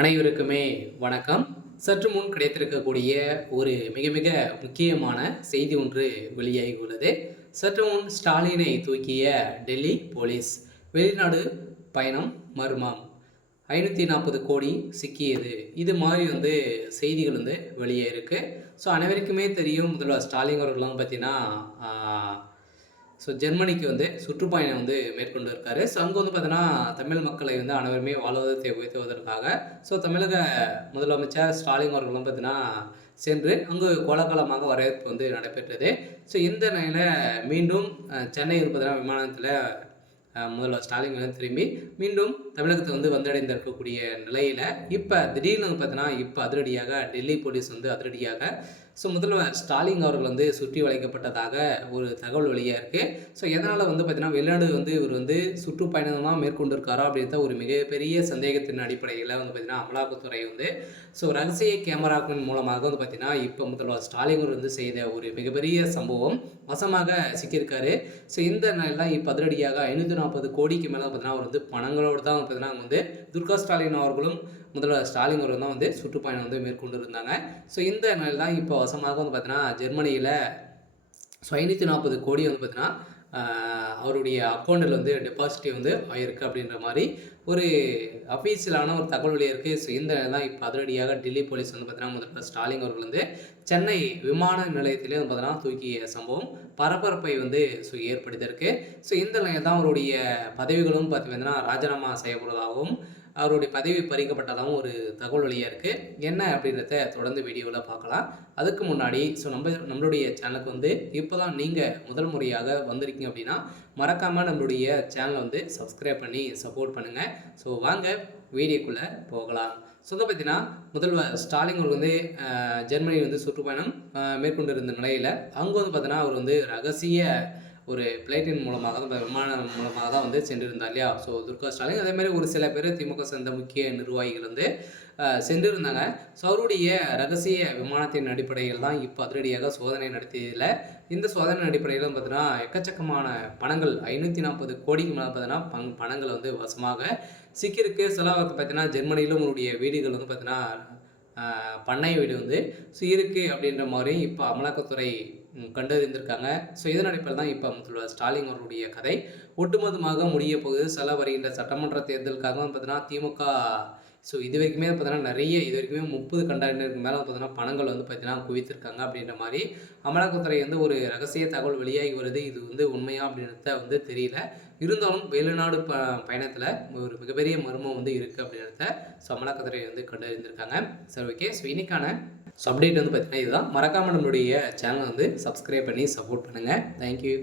அனைவருக்குமே வணக்கம். சற்று முன் கிடைத்திருக்கக்கூடிய ஒரு மிக மிக முக்கியமான செய்தி ஒன்று வெளியாகி உள்ளது. சற்று முன் ஸ்டாலினை தூக்கிய டெல்லி போலீஸ். வெளிநாடு பயணம் மர்மம். 540 கோடி சிக்கியது. இது மாதிரி செய்திகள் வெளியே இருக்கு. ஸோ அனைவருக்குமே தெரியும், முதல்வர் ஸ்டாலின் அவர்கள்லாம் பார்த்தீங்கன்னா ஜெர்மனிக்கு சுற்றுப்பயணம் மேற்கொண்டு இருக்காரு. ஸோ அங்கே பார்த்தீங்கன்னா தமிழ் மக்களை அனைவருமே வாழ்வாதாரத்தை உயர்த்துவதற்காக தமிழக முதலமைச்சர் ஸ்டாலின் அவர்களும் பார்த்தீங்கன்னா சென்று அங்கு கோலாகலமாக வரவேற்பு நடைபெற்றது. ஸோ இந்த நிலையில் மீண்டும் சென்னை பார்த்தீங்கன்னா விமானத்தில் முதல்வர் ஸ்டாலின் திரும்பி மீண்டும் தமிழகத்தை வந்தடைந்திருக்கக்கூடிய நிலையில் இப்போ திடீர்னு பார்த்தீங்கன்னா இப்போ அதிரடியாக டெல்லி போலீஸ் அதிரடியாக முதல்வர் ஸ்டாலின் அவர்கள் சுற்றி வளைக்கப்பட்டதாக ஒரு தகவல் வெளியாக இருக்குது. எதனால் பார்த்தீங்கன்னா வெளிநாடு இவர் சுற்றுப்பயணமாக மேற்கொண்டிருக்காரா அப்படின்ற ஒரு மிகப்பெரிய சந்தேகத்தின் அடிப்படையில் பார்த்தீங்கன்னா அமலாக்கத்துறை ரகசிய கேமராக்களின் மூலமாக பார்த்தீங்கன்னா இப்போ முதல்வர் ஸ்டாலின் அவர் செய்த ஒரு மிகப்பெரிய சம்பவம் வசமாக சிக்கியிருக்காரு. இந்த நிலையில் இப்போ அதிரடியாக 540 கோடிக்கு மேலே பார்த்தீங்கன்னா அவர் பணங்களோடு தான் பார்த்தீங்கன்னா துர்கா ஸ்டாலின் அவர்களும் முதல்வர் ஸ்டாலின் அவர்கள் தான் சுற்றுப்பயணம் மேற்கொண்டு இருந்தாங்க. இந்த நிலையில் தான் இப்போ வசமாக பார்த்தீங்கன்னா ஜெர்மனியில் 540 கோடி பார்த்தீங்கன்னா அவருடைய அக்கௌண்ட்டில் டெபாசிட் ஆயிருக்கு அப்படின்ற மாதிரி ஒரு அஃபீஷியலான ஒரு தகவல் வெளியே இருக்குது. இந்த தான் இப்போ அதிரடியாக டெல்லி போலீஸ் பார்த்தீங்கன்னா முதல்வர் ஸ்டாலின் அவர்கள் சென்னை விமான நிலையத்திலே பார்த்தீங்கன்னா தூக்கிய சம்பவம் பரபரப்பை ஏற்படுத்தியிருக்கு. இந்த நிலையில் தான் அவருடைய பதவிகளும் பார்த்தீங்கன்னா ராஜினாமா செய்யப்படுவதாகவும் அவருடைய பதவி பறிக்கப்பட்டதாகவும் ஒரு தகவல் வழியாக இருக்குது. என்ன அப்படின்றத தொடர்ந்து வீடியோவில் பார்க்கலாம். அதுக்கு முன்னாடி நம்மளுடைய சேனலுக்கு இப்போ தான் நீங்கள் முதல் முறையாக வந்திருக்கீங்க அப்படின்னா மறக்காமல் நம்மளுடைய சேனலை சப்ஸ்கிரைப் பண்ணி சப்போர்ட் பண்ணுங்கள். வாங்க வீடியோக்குள்ளே போகலாம். பார்த்தீங்கன்னா முதல்வர் ஸ்டாலின் அவர் ஜெர்மனி சுற்றுப்பயணம் மேற்கொண்டு இருந்த நிலையில் அங்கே பார்த்தீங்கன்னா அவர் ரகசிய ஒரு பிளைட்டின் மூலமாக தான் விமானம் மூலமாக தான் சென்றிருந்தார் இல்லையா. துர்கா ஸ்டாலின் அதேமாதிரி ஒரு சில பேர் திமுக சேர்ந்த முக்கிய நிர்வாகிகள் சென்றிருந்தாங்க. அவருடைய ரகசிய விமானத்தின் அடிப்படையில் தான் இப்போ அதிரடியாக சோதனை நடத்தியதில் இந்த சோதனை அடிப்படையில் பார்த்தீங்கன்னா எக்கச்சக்கமான பணங்கள் 540 கோடிக்கு மேலே பார்த்தீங்கன்னா பணங்கள் வசமாக சிக்கியிருக்கு. செலவுக்கு பார்த்தீங்கன்னா ஜெர்மனியிலும் உங்களுடைய வீடுகள் பார்த்தீங்கன்னா பண்ணை வீடு இருக்குது அப்படின்ற மாதிரி இப்போ அமலாக்கத்துறை கண்டறிந்திருக்காங்க. இதன் அடிப்படையில் தான் இப்போ முதல்வர் ஸ்டாலின் அவருடைய கதை ஒட்டுமொத்தமாக முடிய போகுது. வருகின்ற சட்டமன்ற தேர்தலுக்காக பார்த்தீங்கன்னா திமுக இது வரைக்குமே பார்த்தீங்கன்னா இது வரைக்குமே 30 கண்டெய்னருக்கு மேலே பார்த்தீங்கன்னா பணங்கள் பார்த்தீங்கன்னா குவித்திருக்காங்க அப்படின்ற மாதிரி அமலாக்கத்துறை ஒரு ரகசிய தகவல் வெளியாகி வருது. இது உண்மையா அப்படின்றத தெரியல. இருந்தாலும் வெளிநாடு பயணத்தில் ஒரு மிகப்பெரிய மர்மம் இருக்குது அப்படின்றத அமலாக்கத்துறை கண்டறிந்திருக்காங்க. சரி, ஓகே. இன்னைக்கான அப்டேட் பார்த்தீங்கன்னா இதுதான். மறக்காமல் நம்மளுடைய சேனலை சப்ஸ்கிரைப் பண்ணி சப்போர்ட் பண்ணுங்கள். தேங்க்யூ.